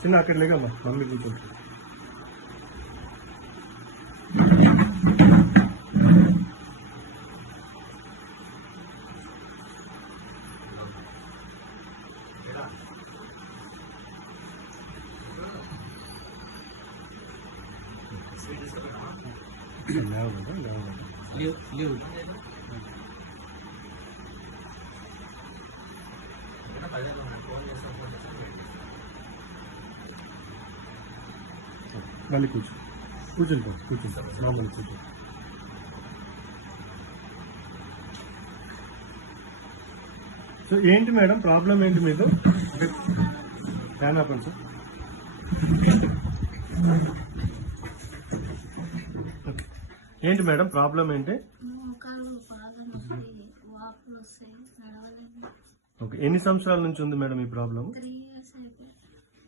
చిన్న అక్కడ లేకమ్మా మమ్మీ కూర్చోండి. మళ్ళీ కూర్చోండి మామూలు కూర్చోండి. సో ఏంటి మేడం ప్రాబ్లం ఏంటి మీకు? ఫ్యాన్ ఆపండి సార్. ఏంటి మేడం ప్రాబ్లం ఏంటి? ఓకే, ఎన్ని సంవత్సరాల నుంచి ఉంది మేడం ఈ ప్రాబ్లం?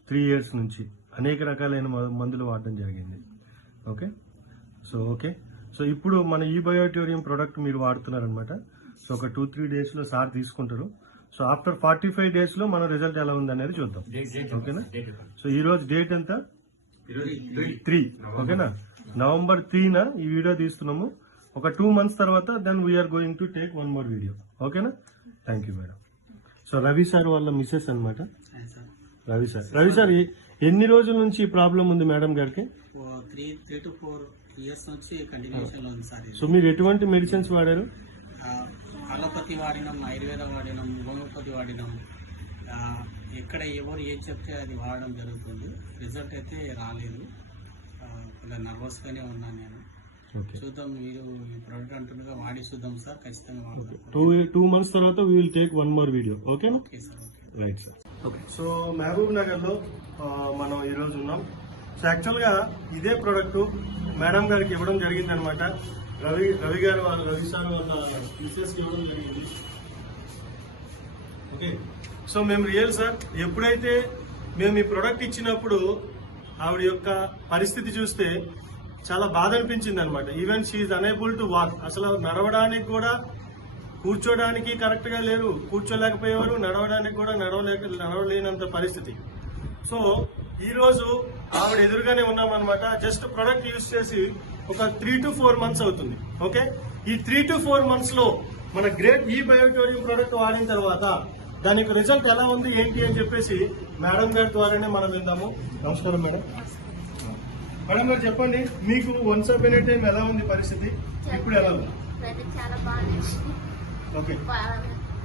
3 years నుంచి అనేక రకాలైన మందులు వాడడం జరిగింది. ఓకే, సో ఇప్పుడు మన ఈ బయోటోరియం ప్రోడక్ట్ మీరు వాడుతున్నారనమాట. సో ఒక 2-3 daysలో సార్ తీసుకుంటారు. సో ఆఫ్టర్ 45 daysలో మన రిజల్ట్ ఎలా ఉంది అనేది చూద్దాం. ఓకేనా? సో ఈ రోజు డేట్ ఎంత? 3. ఓకేనా? November 3న ఈ వీడియో తీస్తున్నాము. ఒక 2 months తర్వాత then we're going to take 1 more video. ఓకేనా? Thank you madam. So Ravi sir వాళ్ళ మిస్సెస్ అనమాట. రవి సార్ ఎన్ని రోజుల నుంచి ఈ ప్రాబ్లం ఉంది మేడం గారికి? 3 to 4 years నుంచి కంటిన్యూషన్ లో ఉంది సార్. సో మీరు ఎటువంటి మెడిసిన్స్ వాడారు? అలోపతి వాడినాం, ఆయుర్వేద వాడినాం, హోమియోపతి వాడినాం. ఎక్కడ ఎవరు ఏం చెప్తే అది వాడడం జరుగుతుంది. రిజల్ట్ అయితే రాలేదు. కొంచెం నర్వస్ గానే ఉన్నాను నేను. చూద్దాం, మీరు ఈ ప్రోడక్ట్ అంటుండగా వాడి చూద్దాం సార్. ఖచ్చితంగా వాడదాం. 2 months తర్వాత we will take 1 more video. Okay sir. Right sir. Okay, so Mahabubnagar లో మనం ఈ రోజు ఉన్నాం. సో యాక్చువల్ గా ఇదే ప్రోడక్ట్ మేడం గారికి ఇవ్వడం జరిగింది అనమాట. రవి సార్ వాళ్ళ మిసెస్ ఇవ్వడం జరిగింది. ఓకే, సో మేము రియల్ సార్, ఎప్పుడైతే మేము ఈ ప్రోడక్ట్ ఇచ్చినప్పుడు ఆవిడ యొక్క పరిస్థితి చూస్తే చాలా బాధ అనిపించింది అనమాట. Even she's unable to walk. అసలు నడవడానికి కూడా, కూర్చోడానికి కరెక్ట్ గా లేరు, కూర్చోలేకపోయేవారు, నడవడానికి కూడా నడవలేనంత పరిస్థితి. సో ఈ రోజు ఆవిడ ఎదురుగానే ఉన్నామన్నమాట. జస్ట్ ప్రొడక్ట్ యూజ్ చేసి ఒక 3 to 4 months అవుతుంది. ఓకే, ఈ 3 to 4 months లో మన గ్రేట్ ఈ బయోటోరియం ప్రోడక్ట్ వాడిన తర్వాత దానికి రిజల్ట్ ఎలా ఉంది ఏంటి అని చెప్పేసి మేడం గారి ద్వారానే మనం విందాము. నమస్కారం మేడం. మేడం గారు చెప్పండి, మీకు వన్స్ అప్ ఎనీ టైం ఎలా ఉంది పరిస్థితి? ఇప్పుడు ఎలా ఉంది? చాలా బాగుంది. ఓకే,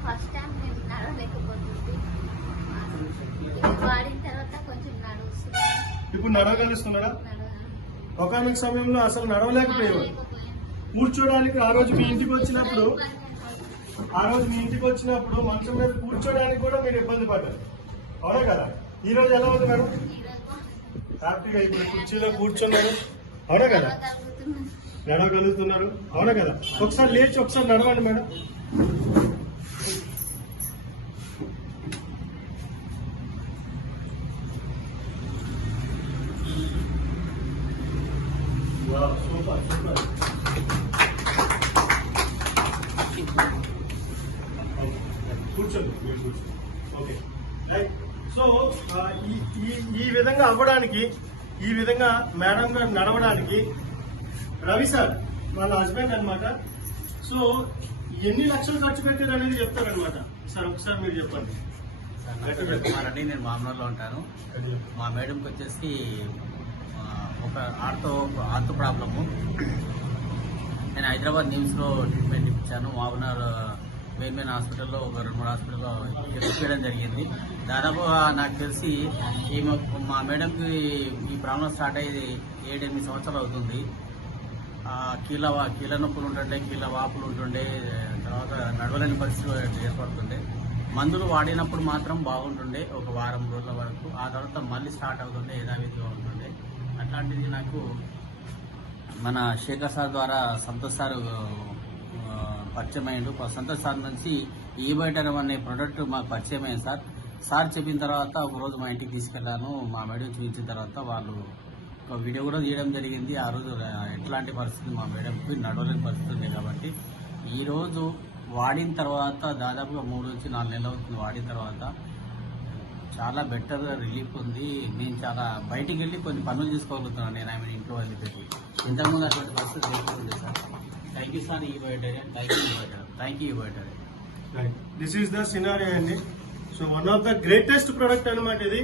ఫస్ట్ టైం నేను నడవలేకపోతుంది. వాడిన తర్వాత కొంచెం నడుస్తుంది. ఇప్పుడు నడవగలుస్తున్నారా? ఒకనొక సమయంలో అసలు నడవలేకపోయేవారు. కూర్చోడానికి ఆ రోజు మీ ఇంటికి వచ్చినప్పుడు మంచం మీద కూర్చోడానికి కూడా మీరు ఇబ్బంది పడ్డారు, అవునా కదా? ఈ రోజు ఎలా ఉంది మేడం? హ్యాపీగా ఇప్పుడు కుర్చీలో కూర్చున్నారు, అవునా కదా? నడవగలుగుతున్నారు, అవునా కదా? ఒకసారి లేచి ఒకసారి నడవండి మేడం. సూపర్. కూర్చోండి. ఓకే, సో ఈ విధంగా అవ్వడానికి, ఈ విధంగా మేడం గారు నడవడానికి రవి సార్ వాళ్ళ హస్బెండ్ అనమాట. సో ఎన్ని లక్షలు ఖర్చు పెట్టారు అనేది చెప్తారనమాట. సార్ ఒకసారి మీరు చెప్పండి. కుమార్ అండి, నేను మామూలులో ఉంటాను. మా మేడంకి వచ్చేసి ఒక ఆర్థో ప్రాబ్లము. నేను హైదరాబాద్ నిమ్స్లో ట్రీట్మెంట్ ఇప్పించాను. మామూలు మెయిన్ హాస్పిటల్లో ఒక 2-3 హాస్పిటల్లో చేయడం జరిగింది. దాదాపుగా నాకు తెలిసి మా మేడంకి ఈ ప్రాబ్లం స్టార్ట్ అయ్యి 7-8 సంవత్సరాలు అవుతుంది. కీళ్ళ నొప్పులు ఉంటుండే, కీళ్ళ వాపులు ఉంటుండే, తర్వాత నడవలేని పరిస్థితి ఏర్పడుతుండే. మందులు వాడినప్పుడు మాత్రం బాగుంటుండే ఒక వారం రోజుల వరకు. ఆ తర్వాత మళ్ళీ స్టార్ట్ అవుతుండే, యథావిధిగా ఉంటుండే. అట్లాంటిది నాకు మన శేఖర్ సార్ ద్వారా సంతోష్ సార్ పరిచయం అయ్యిండు. సంతోష్ సార్ నుంచి ఈ బయోటోరియం అనే ప్రోడక్ట్ మాకు పరిచయం అయింది సార్. సార్ చెప్పిన తర్వాత ఒకరోజు మా ఇంటికి తీసుకెళ్లాను. మా మేడం చూపించిన తర్వాత వాళ్ళు ఒక వీడియో కూడా తీయడం జరిగింది. ఆ రోజు ఎట్లాంటి పరిస్థితి మా మేడంకి నడవలేని పరిస్థితి ఉంది. కాబట్టి ఈరోజు వాడిన తర్వాత దాదాపుగా 3 నుంచి 4 నెలలు అవుతుంది. వాడిన తర్వాత చాలా బెటర్ రిలీఫ్ ఉంది. నేను చాలా బయటికి వెళ్ళి కొన్ని పనులు చేసుకోగలుగుతున్నాను. నేను ఆమె ఇంట్లో వెళ్ళిపెట్టి ఇంతకుముందు అటువంటి పరిస్థితి లేకుండా సార్. థ్యాంక్ యూ సార్ ఈ బయోటేరియన్. థ్యాంక్ యూ ఈ బయోటేరియన్. దిస్ ఈస్ ద సినారియో అండి. So one of the greatest product అనమాట ఇది.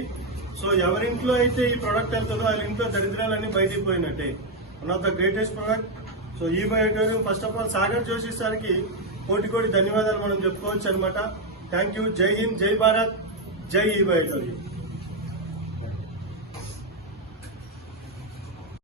సో ఎవరింట్లో అయితే ఈ ప్రొడక్ట్ వెళ్తుందో వాళ్ళ ఇంట్లో దరిద్రాలన్నీ బయటికి పోయినట్టే. One of the greatest product. So ఈ బయోటేరియన్ first of all Sagar Joshi సార్కి కోటి ధన్యవాదాలు మనం చెప్పుకోవచ్చు అనమాట. Thank you. జై హింద్, జై భారత్, జై ఈ బయోటేరియన్.